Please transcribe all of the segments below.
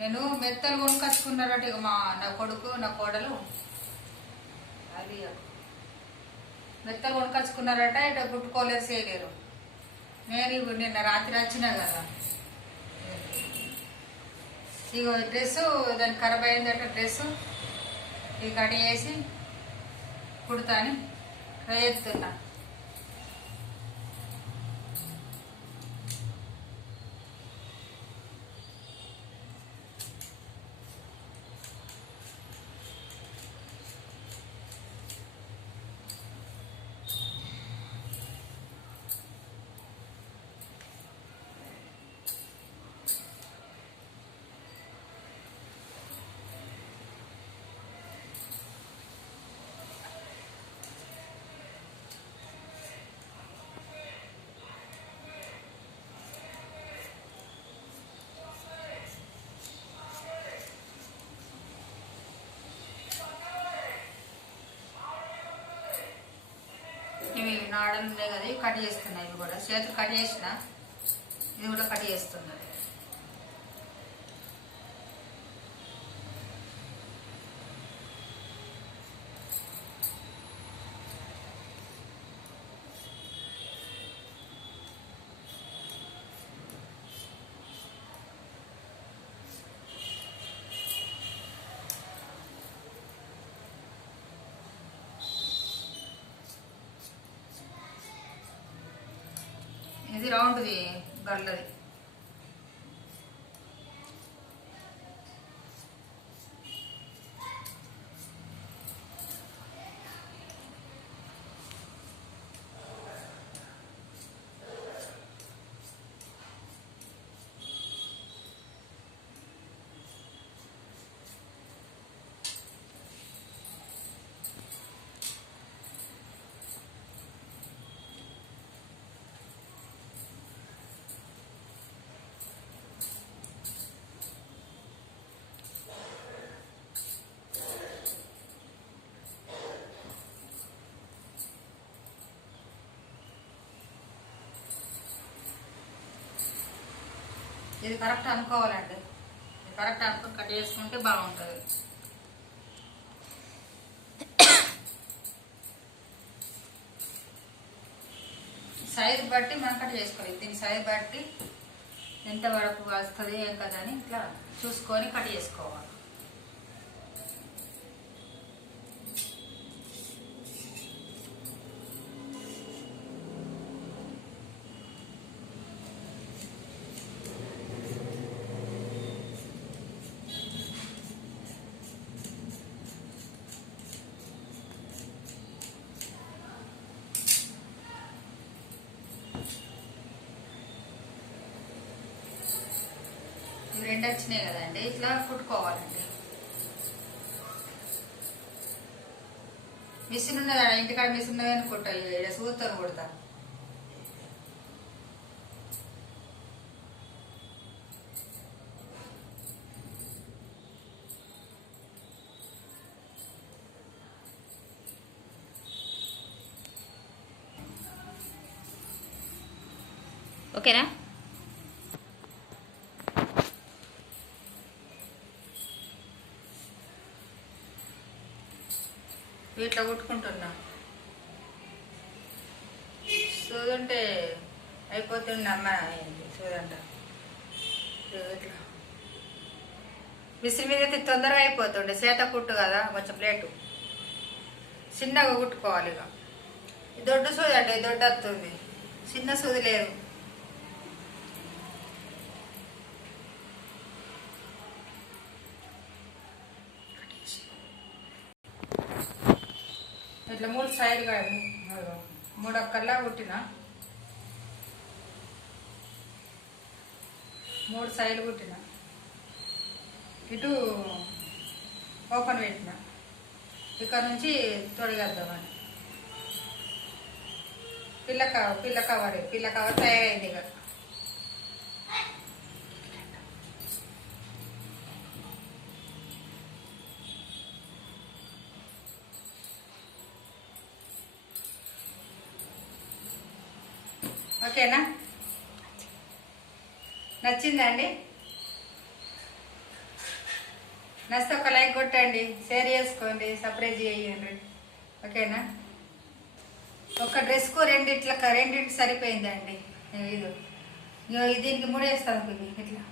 నేను మెత్తలు కొనుకొచ్చుకున్నారట ఇక నా కొడుకు నా కోడలు అది మెత్తలు కొనుకొచ్చుకున్నారట ఇట కుట్టుకోలేరు చేయలేరు. నేను నిన్న రాత్రి వచ్చినా కదా, ఇగో డ్రెస్సు దానికి ఖరాబ్ అయిందట. డ్రెస్సు ఇక కడి వేసి కుడతా అని ట్రై చేస్తున్నా. ఇవి నాడలు ఉన్నాయి కదా, ఇవి కట్ చేస్తున్నా. ఇవి కూడా చేతులు కట్ చేసిన, ఇది కూడా కట్ చేస్తున్నా. ఇది రౌండ్ది గల్లది. ఇది కరెక్ట్ అనుకోవాలండి. కరెక్ట్ అనుకుని కట్ చేసుకుంటే బాగుంటుంది. సైజు బట్టి మనం కట్ చేసుకోవాలి. దీని సైజు బట్టి ఎంత వరకు వస్తుంది ఏం కదా అని ఇట్లా చూసుకొని కట్ చేసుకోవాలి. రెండు వచ్చినాయి కదండి, ఇట్లా కుట్టుకోవాలండి. మిషన్ ఉన్నదా ఇంటికాడ? మిషన్ ఉన్నదని కుట్ట సూత్తో కుడతా. ఓకేనా? ఇట్లా కుట్టుకుంటున్నా. చూదంటే అయిపోతుంది అమ్మ. చూదంట ఇట్లా మిషన్ మీద అయితే తొందరగా అయిపోతుండే. చేత కుట్టు కదా, కొంచెం ప్లేటు చిన్నగా కుట్టుకోవాలి. ఇక దొడ్డు సూది అంటే దొడ్డు వస్తుంది, చిన్న సూది లేదు. ఇట్లా మూడు సైడ్ కాదు, మూడు ఒక్కర్లా కుట్టిన, మూడు సైడ్లు కుట్టిన, ఇటు ఓపెన్ పెట్టిన. ఇక్కడ నుంచి తొడిగేద్దామని పిల్ల కవర్ తయారైంది. ఇక ఓకేనా? నచ్చిందండి? నచ్చితే ఒక లైక్ కొట్టండి, షేర్ చేసుకోండి, సబ్స్క్రైబ్ చేయండి. ఓకేనా? ఒక డ్రెస్కు రెండింటి సరిపోయిందండి. ఇది దీనికి ముడేస్తాను. ఇది ఇట్లా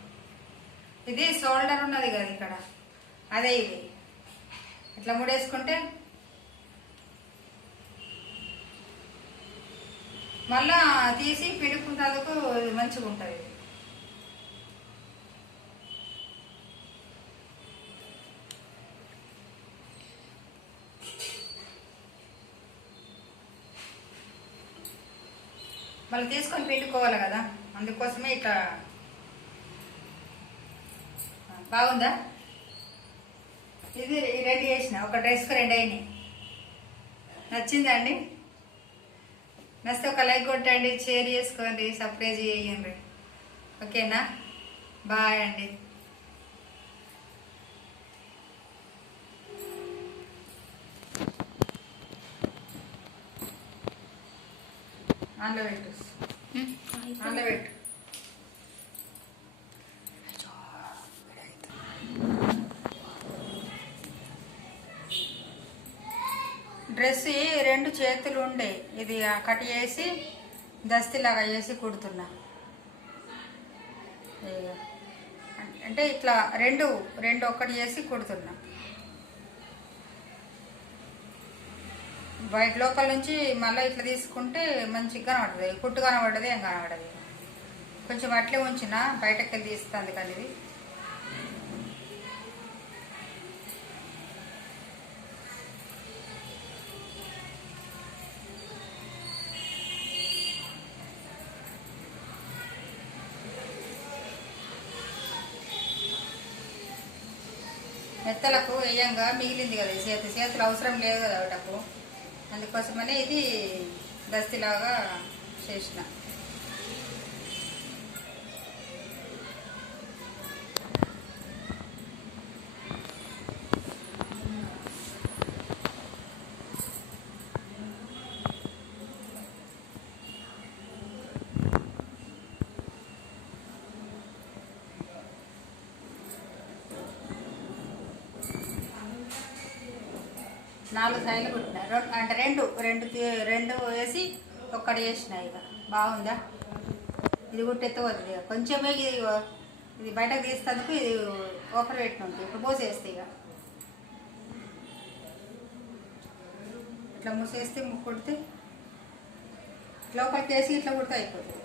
ఇది షోల్డర్ ఉన్నది కదా ఇక్కడ, అదే ఇది ఇట్లా ముడేసుకుంటే మళ్ళా తీసి పిండుకున్నందుకు మంచిగా ఉంటుంది. మళ్ళీ తీసుకొని పిండుకోవాలి కదా, అందుకోసమే ఇట్లా. బాగుందా? ఇది రెడీ చేసిన ఒక డ్రెస్కు 2 అయినాయి. నచ్చిందండి? నచ్చితే ఒక లైక్ కొట్టండి, షేర్ చేసుకోండి, సబ్స్క్రైబ్ చేయండి. ఓకేనా? బాయ్ అండి. ఆన్లో పెట్టు. డ్రెస్ 2 చేతులు ఉండే, ఇది కట్ చేసి దస్తిలాగా చేసి కుడుతున్నా. అంటే ఇట్లా రెండు ఒక్కటి చేసి కుడుతున్నా. బయట లోపల నుంచి మళ్ళీ ఇట్లా తీసుకుంటే మంచిగా కనబడుతుంది. కుట్టు కనబడ్డది, ఏం కనబడదు. కొంచెం అట్లే ఉంచిన, బయటకు వెళ్ళి తీస్తుంది కానీ ఇది. మెత్తలకు వేయంగా మిగిలింది కదా, చేతులు అవసరం లేదు కదా వాటకు, అందుకోసమనే ఇది దస్తిలాగా చేసిన. నాలుగు సైడ్లు కుట్టిన, అంటే రెండు వేసి ఒక్కటి చేసిన. ఇక బాగుందా? ఇది కుట్టెత్తే వద్దు, కొంచెమే ఇది బయటకు తీసేందుకు ఇది ఓపెన్ పెట్టిన ఉంటుంది. ఇప్పుడు మూసేస్తే ఇక ఇట్లా మూసేస్తే కుడితే లోపలికి వేసి ఇట్లా కుడితే అయిపోతుంది.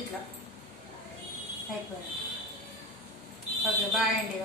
ఇట్లా అయిపోయింది. ఓకే, బాయ్ అండి.